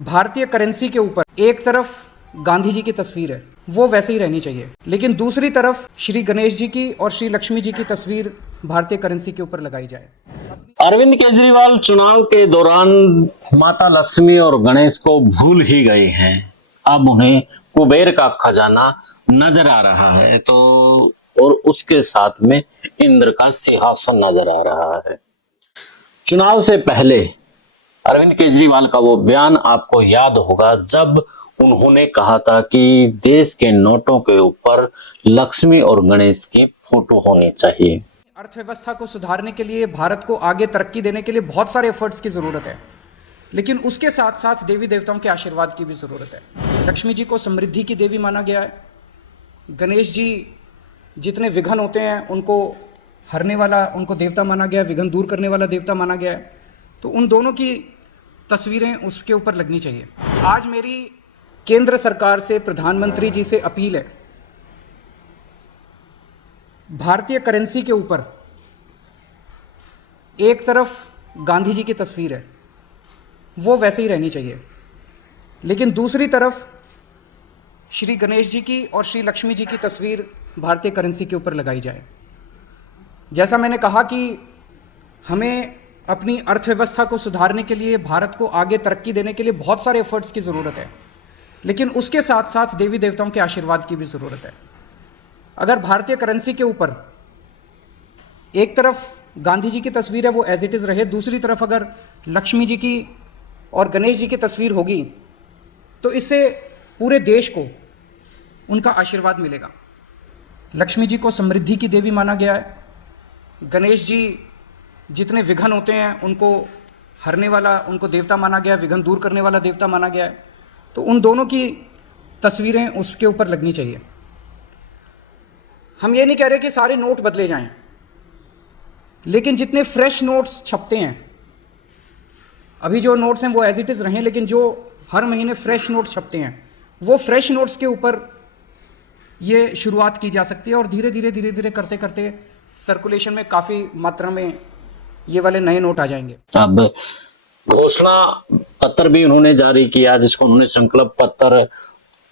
भारतीय करेंसी के ऊपर एक तरफ गांधी जी की तस्वीर है, वो वैसे ही रहनी चाहिए, लेकिन दूसरी तरफ श्री गणेश जी की और श्री लक्ष्मी जी की तस्वीर भारतीय करेंसी के ऊपर लगाई जाए। अरविंद केजरीवाल चुनाव के दौरान माता लक्ष्मी और गणेश को भूल ही गए हैं। अब उन्हें कुबेर का खजाना नजर आ रहा है तो और उसके साथ में इंद्र का सिंहासन नजर आ रहा है। चुनाव से पहले अरविंद केजरीवाल का वो बयान आपको याद होगा जब उन्होंने कहा था कि देश के नोटों के ऊपर लक्ष्मी और गणेश की फोटो होनी चाहिए। अर्थव्यवस्था को सुधारने के लिए, भारत को आगे तरक्की देने के लिए बहुत सारे एफर्ट्स की जरूरत है, लेकिन उसके साथ साथ देवी देवताओं के आशीर्वाद की भी जरूरत है। लक्ष्मी जी को समृद्धि की देवी माना गया है। गणेश जी जितने विघ्न होते हैं उनको हरने वाला, उनको देवता माना गया है, विघ्न दूर करने वाला देवता माना गया है। तो उन दोनों की तस्वीरें उसके ऊपर लगनी चाहिए। आज मेरी केंद्र सरकार से, प्रधानमंत्री जी से अपील है, भारतीय करेंसी के ऊपर एक तरफ गांधी जी की तस्वीर है, वो वैसे ही रहनी चाहिए, लेकिन दूसरी तरफ श्री गणेश जी की और श्री लक्ष्मी जी की तस्वीर भारतीय करेंसी के ऊपर लगाई जाए। जैसा मैंने कहा कि हमें अपनी अर्थव्यवस्था को सुधारने के लिए, भारत को आगे तरक्की देने के लिए बहुत सारे एफर्ट्स की ज़रूरत है, लेकिन उसके साथ साथ देवी देवताओं के आशीर्वाद की भी ज़रूरत है। अगर भारतीय करेंसी के ऊपर एक तरफ गांधी जी की तस्वीर है वो एज इट इज़ रहे, दूसरी तरफ अगर लक्ष्मी जी की और गणेश जी की तस्वीर होगी तो इससे पूरे देश को उनका आशीर्वाद मिलेगा। लक्ष्मी जी को समृद्धि की देवी माना गया है। गणेश जी जितने विघ्न होते हैं उनको हरने वाला, उनको देवता माना गया है, विघ्न दूर करने वाला देवता माना गया है। तो उन दोनों की तस्वीरें उसके ऊपर लगनी चाहिए। हम ये नहीं कह रहे कि सारे नोट बदले जाएं, लेकिन जितने फ्रेश नोट्स छपते हैं, अभी जो नोट्स हैं वो एज इट इज़ रहें, लेकिन जो हर महीने फ्रेश नोट्स छपते हैं वो फ्रेश नोट्स के ऊपर ये शुरुआत की जा सकती है और धीरे धीरे करते करते सर्कुलेशन में काफ़ी मात्रा में ये वाले नए नोट आ जाएंगे। अब घोषणा पत्र भी उन्होंने जारी किया जिसको उन्होंने संकल्प पत्र,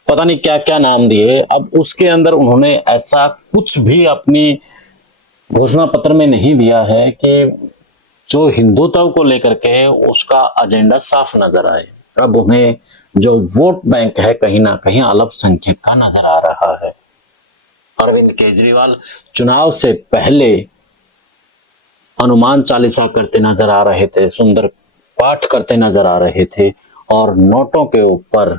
पता नहीं क्या क्या नाम दिए। अब उसके अंदर उन्होंने ऐसा कुछ भी अपनी घोषणा पत्र में नहीं दिया है कि जो हिंदुत्व को लेकर के उसका एजेंडा साफ नजर आए। अब उन्हें जो वोट बैंक है कहीं ना कहीं अल्पसंख्यक का नजर आ रहा है। अरविंद केजरीवाल चुनाव से पहले हनुमान चालीसा करते नजर आ रहे थे, सुंदर पाठ करते नजर आ रहे थे और नोटों के ऊपर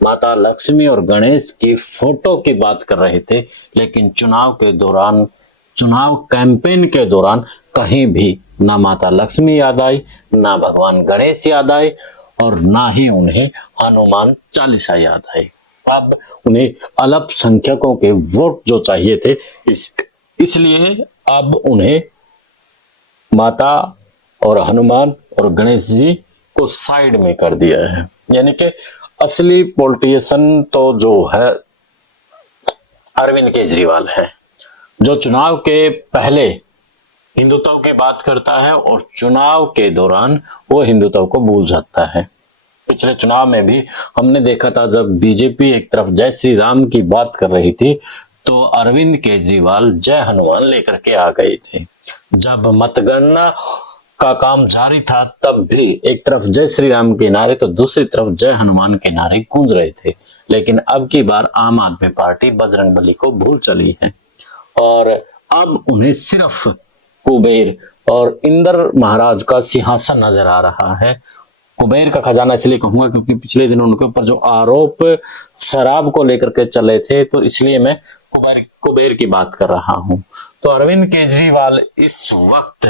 माता लक्ष्मी और गणेश की फोटो की बात कर रहे थे, लेकिन चुनाव के दौरान, चुनाव कैंपेन के दौरान कहीं भी ना माता लक्ष्मी याद आई, ना भगवान गणेश याद आए और ना ही उन्हें हनुमान चालीसा याद आई। अब उन्हें अल्पसंख्यकों के वोट जो चाहिए थे, इसलिए अब उन्हें माता और हनुमान और गणेश जी को साइड में कर दिया है। यानी कि असली पॉलिटिशियन तो जो है अरविंद केजरीवाल है, जो चुनाव के पहले हिंदुत्व की बात करता है और चुनाव के दौरान वो हिंदुत्व को भूल जाता है। पिछले चुनाव में भी हमने देखा था जब बीजेपी एक तरफ जय श्री राम की बात कर रही थी तो अरविंद केजरीवाल जय हनुमान लेकर के आ गए थे। जब मतगणना का काम जारी था तब भी एक तरफ जय श्री राम के नारे तो दूसरी तरफ जय हनुमान के नारे गूंज रहे थे। लेकिन अब की बार आम आदमी पार्टी बजरंगबली को भूल चली है और अब उन्हें सिर्फ कुबेर और इंद्र महाराज का सिंहासन नजर आ रहा है। कुबेर का खजाना इसलिए कहूंगा क्योंकि पिछले दिनों उनके ऊपर जो आरोप शराब को लेकर के चले थे तो इसलिए मैं कुबेर की बात कर रहा हूं। तो अरविंद केजरीवाल इस वक्त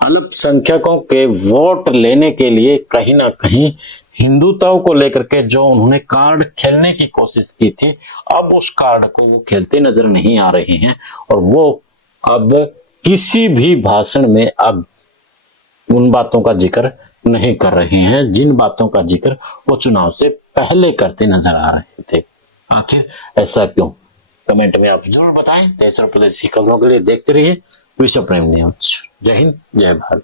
अल्पसंख्यकों के वोट लेने के लिए कहीं ना कहीं हिंदुत्व को लेकर के जो उन्होंने कार्ड खेलने की कोशिश की थी, अब उस कार्ड को वो खेलते नजर नहीं आ रहे हैं और वो अब किसी भी भाषण में अब उन बातों का जिक्र नहीं कर रहे हैं जिन बातों का जिक्र वो चुनाव से पहले करते नजर आ रहे थे। आखिर ऐसा क्यों? कमेंट में आप जरूर बताएं। देश और प्रदेश की खबरों के लिए देखते रहिए विश्व प्रेम न्यूज। जय हिंद, जय भारत।